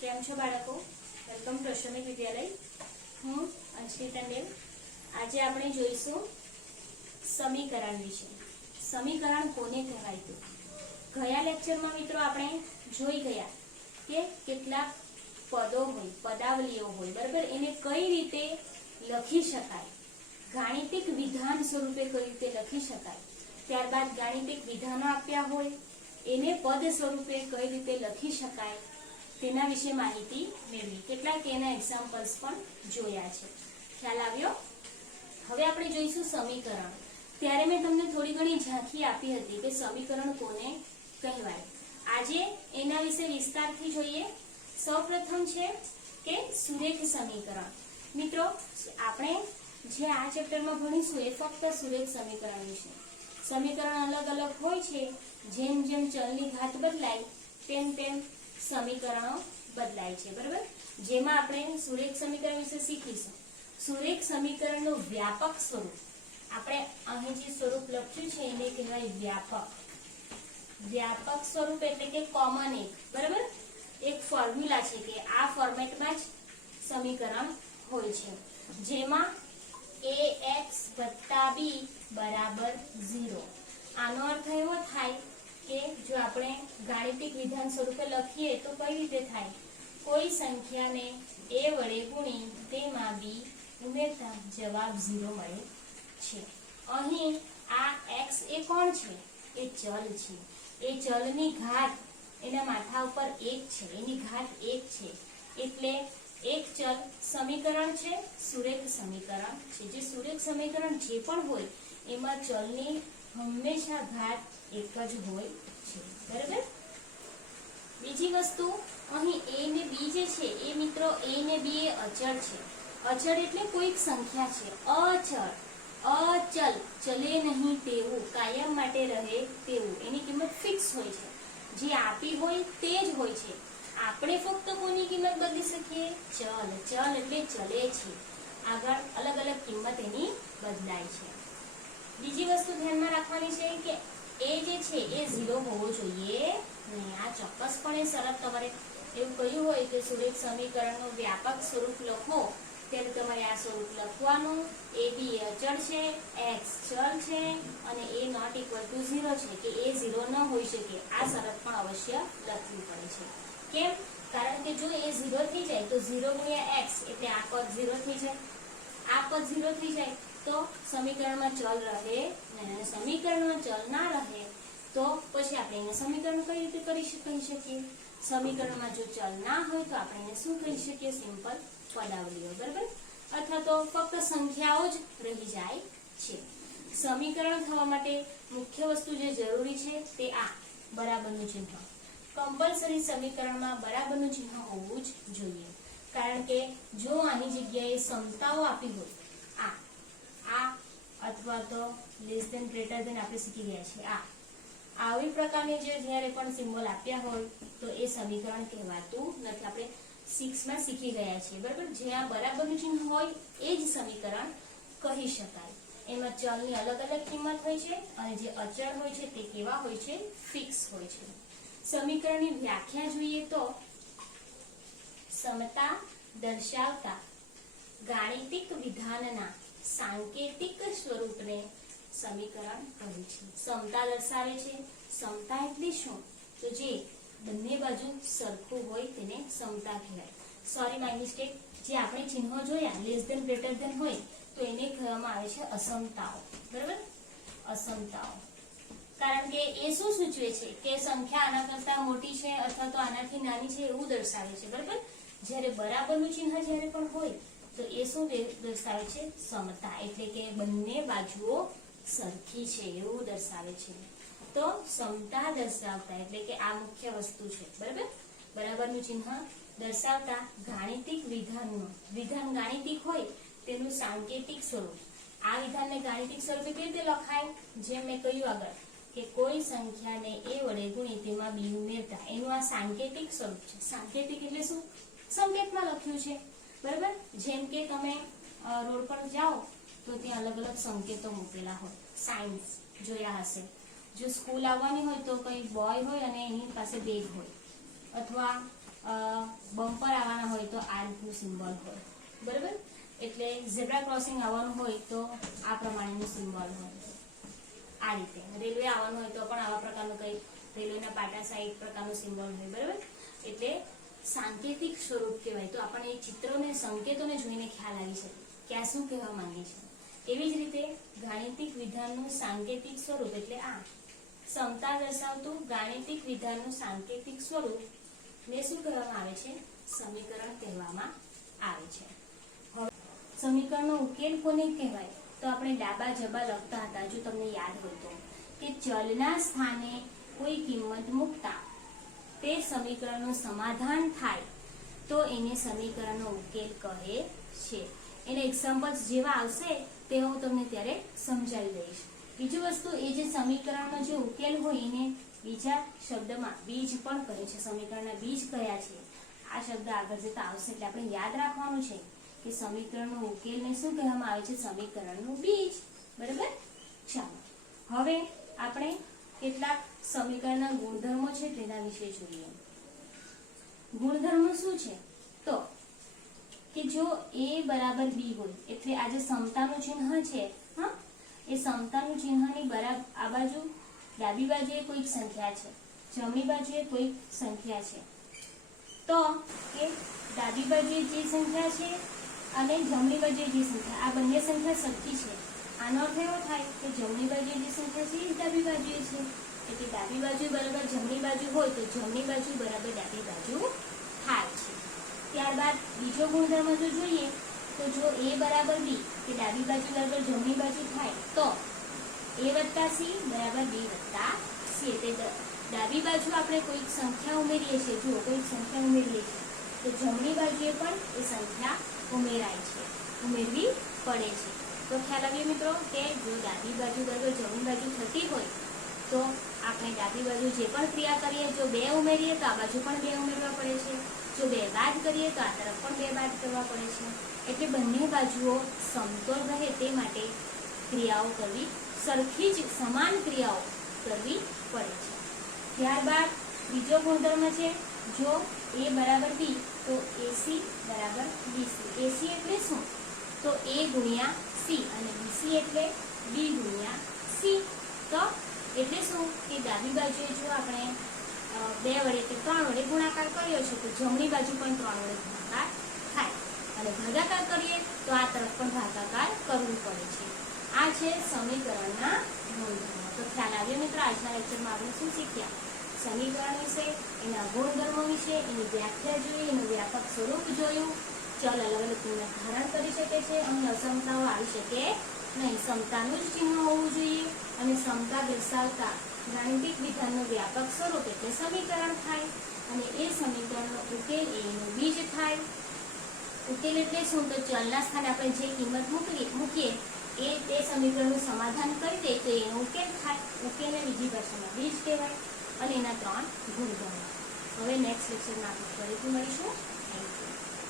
કેમ છો બાળકો? વેલકમ ટુ અશ્વમેઘ વિદ્યાલય. હું અંશિતા ટંડેલ. આજે આપણે જોઈશું સમીકરણ વિશે. સમીકરણ કોને કહેવાય? ગયા લેક્ચરમાં મિત્રો આપણે જોઈ ગયા કે કેટલાક પદો હોય, પદાવલીઓ હોય, બરાબર, એને કઈ રીતે લખી શકાય, ગાણિતિક વિધાન સ્વરૂપે કઈ રીતે લખી શકાય. ત્યારબાદ ગાણિતિક વિધાનો આપ્યા હોય એને પદ સ્વરૂપે કઈ રીતે લખી શકાય તેના વિશે માહિતી મેળવી. કેટલાક એના એક્ઝામ્પલ્સ પણ જોયા છે. ખ્યાલ આવ્યો? હવે આપણે જોઈશું સમીકરણ. ત્યારે મેં તમને થોડી ઘણી ઝાંખી આપી હતી કે સમીકરણ કોને કહેવાય. આજે એના વિશે વિસ્તારથી જોઈએ. સૌપ્રથમ છે કે સુરેખ સમીકરણ. મિત્રો, આપણે જે આ ચેપ્ટરમાં ભણીશું એ ફક્ત સુરેખ સમીકરણ વિશે. સમીકરણ અલગ અલગ હોય છે. જેમ જેમ ચલની ઘાત બદલાય તેમ તેમ સમીકરણો બદલાય છે, બરાબર. જેમાં આપણે સુરેખ સમીકરણ વિશે શીખીશું. સુરેખ સમીકરણનું વ્યાપક સ્વરૂપ, આપણે અહીં જે સ્વરૂપ લખ્યું છે એને કહેવાય વ્યાપક. વ્યાપક સ્વરૂપ એટલે કે કોમન એક, બરાબર, એક ફોર્મ્યુલા છે કે આ ફોર્મેટમાં જ સમીકરણ હોય છે, જેમાં ax + b = 0. આનો અર્થ એવો થાય કે જો આપણે ગાણિતિક વિધાન સ્વરૂપે લખીએ તો કઈ રીતે થાય? કોઈ સંખ્યાને a વડે ગુણી તેમાં b ઉમેરતા જવાબ 0 મળે છે. અહીં આ x એ કોણ છે? એ ચલ છે. એ ચલની ઘાત એના માથા ઉપર 1 છે, એની ઘાત 1 છે, એટલે એક ચલ સમીકરણ છે, સુરેખ સમીકરણ છે. જે સુરેખ સમીકરણ જે પણ હોય એમાં ચલની હંમેશા ઘાત 1 જ હોય છે, બરાબર. બીજી વસ્તુ, અહીં a ને b જે છે એ મિત્રો a ને b એ અચળ છે. અચળ એટલે કોઈક સંખ્યા છે. અચળ, અચલ, ચલે નહીં તેવું, કાયમ માટે રહે તેવું, એની કિંમત ફિક્સ હોય છે. જે આપી હોય તે જ હોય છે. આપણે ફક્ત કોની કિંમત બદલી શકીએ? ચલ. ચલ એટલે ચલે છે, આગળ અલગ અલગ કિંમત એની બદલાય છે. બીજી વસ્તુ ધ્યાનમાં રાખવાની છે કે એ જે છે એ 0 હોવો જોઈએ નહીં. આ ચોક્કસપણે શરત તમારે એવું કહ્યું હોય કે સુરેખ સમીકરણનું વ્યાપક સ્વરૂપ લખો ત્યારે તમારે આ સ્વરૂપ લખવાનું. a b એ અચળ છે, x ચલ છે અને a ≠ 0 છે કે એ 0 ન હોઈ શકે. આ શરત પણ અવશ્ય લખવી પડે છે. કેમ? કારણ કે જો એ 0 થઈ જાય તો 0 × x એટલે આ પદ 0 થઈ જાય. આ પદ 0 થઈ જાય તો સમીકરણમાં ચલ રહે નહીં. સમીકરણમાં ચલ ના રહે તો પછી આપણે એને સમીકરણ કઈ રીતે કહી શકીએ? સમીકરણમાં જો ચલ ના હોય તો આપણે એને શું કહી શકીએ? સિમ્પલ પદાવલીઓ, બરાબર, અથવા તો ફક્ત સંખ્યાઓ જ રહી જાય છે. સમીકરણ થવા માટે મુખ્ય વસ્તુ જે જરૂરી છે તે આ બરાબરનું ચિહ્ન. કમ્પલસરી સમીકરણમાં બરાબરનું ચિહ્ન હોવું જ જોઈએ. કારણ કે જો આની જગ્યાએ સમતાઓ આપી હોય, આ અથવા તો લેસ ધેન ગ્રેટર ધેન આપણે શીખી ગયા છે, આવી પ્રકારની જે જ્યારે પણ સિમ્બોલ આપ્યા હોય તો એ સમીકરણ કહેવાતું નથી. આપણે 6 માં શીખી ગયા છીએ, બરાબર. જે આ બરાબરનું ચિહ્ન હોય એ જ સમીકરણ કહી શકાય. એમાં ચલની અલગ અલગ કિંમત હોય છે અને જે અચળ હોય છે તે કેવા હોય છે? ફિક્સ હોય છે. સમીકરણની વ્યાખ્યા જોઈએ તો સમતા દર્શાવતા ગાણિતિક વિધાનના સાંકેતિક સ્વરૂપને સમીકરણ કહે છે. સમતા દર્શાવે છે. સમતા એટલે શું? તો જે બંને બાજુ સરખું હોય તેને સમતા કહેવાય. Sorry, my mistake. જે આપણે ચિહ્નો જોયા લેસ ધેન ગ્રેટર ધેન હોય તો એને કહેવામાં આવે છે અસમતાઓ, બરાબર, અસમતાઓ. કારણ કે એ શું સૂચવે છે કે સંખ્યા આના કરતા મોટી છે અથવા તો આનાથી નાની છે એવું દર્શાવે છે, બરાબર. જ્યારે બરાબરનું ચિહ્ન જ્યારે પણ હોય તો એ શું દર્શાવે છે? સમતા, એટલે કે બંને બાજુઓ સરખી છે એવું દર્શાવે છે. તો સમતા દર્શાવતા એટલે કે આ મુખ્ય વસ્તુ છે, બરાબર. બરાબરનું ચિહ્ન દર્શાવતા ગાણિતિક વિધાનનું, વિધાન ગાણિતિક હોય તેનું સાંકેતિક સ્વરૂપ. આ વિધાનને ગાણિતિક સ્વરૂપે કેવી રીતે લખાય? જેમ મેં કહ્યું આગળ કે કોઈ સંખ્યાને a વડે ગુણી તેમાં b ઉમેરતા, એનું આ સાંકેતિક સ્વરૂપ છે. સાંકેતિક એટલે શું? સંકેતમાં લખ્યું છે, બરાબર. જેમ કે તમે રોડ પર જાઓ તો ત્યાં અલગ અલગ સંકેતો મૂકેલા હોય. સાઇન્સ જોયા હશે. જો સ્કૂલ આવવાની હોય તો કઈ બોય હોય અને એની પાસે બેગ હોય, અથવા બંક પ્રમાણેનું સિમ્બોલ હોય, બરાબર. એટલે ઝેબ્રા ક્રોસિંગ આવવાનું હોય તો આ પ્રમાણેનું સિમ્બોલ હોય, આ રીતે. રેલવે આવવાનું હોય તો પણ આવા પ્રકારનું કંઈ રેલવેના પાટા સાઈડ પ્રકારનું સિમ્બોલ હોય, બરાબર. એટલે સાંકેતિક સ્વરૂપ કહેવાય. તો આપણને એ ચિત્રોને સંકેતોને જોઈને ખ્યાલ આવી શકે કે આ શું કહેવા માંગે છે. એવી જ રીતે ગાણિતિક વિધાનનું સાંકેતિક સ્વરૂપ એટલે આ સમતા દર્શાવતું ગાણિતિક વિધાનનું સાંકેતિક સ્વરૂપ ને શું કહેવામાં આવે છે? સમીકરણ કહેવામાં આવે છે. હવે સમીકરણનો ઉકેલ કોને કહેવાય? તો આપણે ડાબા જબા લખતા હતા, જો તમને યાદ હોય તો, કે ચલના સ્થાને કોઈ કિંમત મૂકતા તે સમીકરણનું સમાધાન થાય તો એને સમીકરણનો ઉકેલ કહે છે. એને એક્ઝામ્પલ્સ જેવા આવશે તે હું તમને ત્યારે સમજાવી દઈશ. બીજી વસ્તુ, એ જે સમીકરણનો જે ઉકેલ હોય એને બીજા શબ્દમાં બીજ પણ કહે છે. સમીકરણના બીજ કયા છે આ શબ્દ આગળ જતા આવશે, એટલે આપણે યાદ રાખવાનું છે કે સમીકરણનો ઉકેલને શું કહેવામાં આવે છે? સમીકરણનું બીજ, બરાબર. ચાલો હવે આપણે કેટલાક સમીકરણના ગુણધર્મો છે તેના વિશે જોઈએ. ગુણધર્મો શું છે? તો કે જો a બરાબર b હોય એટલે આ જે સમતાનું ચિહ્ન છે, હા, એ સમતાનું ચિહ્નની બરાબર આ બાજુ ડાબી બાજુએ કોઈક સંખ્યા છે, જમણી બાજુએ કોઈક સંખ્યા છે, તો કે ડાબી બાજુએ જે સંખ્યા છે અને જમણી બાજુએ જે સંખ્યા, આ બંને સંખ્યા સરખી છે. આનો અર્થ એવો થાય કે જમણી બાજુએ જે સંખ્યા છે એ ડાબી બાજુએ છે. એટલે ડાબી બાજુ બરાબર જમણી બાજુ હોય તો જમણી બાજુ બરાબર ડાબી બાજુ થાય છે. ત્યારબાદ બીજો ગુણધર્મ જો જોઈએ તો જો a બરાબર b કે ડાબી બાજુ બરાબર જમણી બાજુ થાય તો a વત્તા c બરાબર b વત્તા c. એટલે ડાબી બાજુ આપણે કોઈક સંખ્યા ઉમેરીએ છીએ, જો કોઈક સંખ્યા ઉમેરીએ છીએ તો જમણી બાજુએ પણ એ સંખ્યા ઉમેરાય છે, ઉમેરવી પડે છે. તો ખ્યાલ આવ્યો મિત્રો કે જો ડાબી બાજુ બરાબર જમણી બાજુ થતી હોય તો આપણે ડાબી બાજુ જે પણ ક્રિયા કરીએ, જો 2 ઉમેરીએ તો આ બાજુ પણ 2 ઉમેરવા પડે છે, જો 2 બાદ કરીએ તો આ તરફ પણ 2 બાદ કરવા પડે છે. એટલે બંને બાજુઓ સમતોલ રહે તે માટે ક્રિયાઓ કરવી, સરખી જ સમાન ક્રિયાઓ કરવી પડે છે. ત્યારબાદ બીજો ગુણધર્મ છે, જો a બરાબર b તો ac બરાબર bc. ac એટલે શું? તો a ગુણ્યા c અને bc એટલે b ગુણ્યા c. તો એટલે શું કે ડાબી બાજુએ જો આપણે 2 વડે કે 3 વડે ગુણાકાર કર્યો છે તો જમણી બાજુ પણ 3 વડે ગુણાકાર થાય, અને ભાગાકાર કરીએ તો આ તરફ પણ ભાગાકાર કરવું પડે છે. આ છે સમીકરણના ગુણધર્મો. તો ખ્યાલ આવ્યો મિત્રો? આજના લેક્ચરમાં આપણે શું શીખ્યા? સમીકરણ વિશે, એના ગુણધર્મો વિશે, એની વ્યાખ્યા જોઈ, એનું વ્યાપક સ્વરૂપ જોયું. ચલ અલગ અલગ કિંમત ધારણ કરી શકે છે અને અસમતાઓ આવી શકે નહીં. સમતાનું જ ચિહ્ન હોવું જોઈએ અને સમતા દર્શાવતા ગાણિતિક વિધાનનું વ્યાપક સ્વરૂપ એટલે સમીકરણ થાય, અને એ સમીકરણનો ઉકેલ એનું બીજ થાય. ઉકેલ એટલે શું? તો ચલના સ્થાને આપણે જે કિંમત મૂકીએ એ તે સમીકરણનું સમાધાન કરી દે તો એનો ઉકેલ થાય. ઉકેલને બીજી ભાષામાં બીજ કહેવાય. અને એના 3 ગુણધર્મો. હવે નેક્સ્ટ લેક્ચરમાં આપણે ફરીથી મળીશું. Thank you.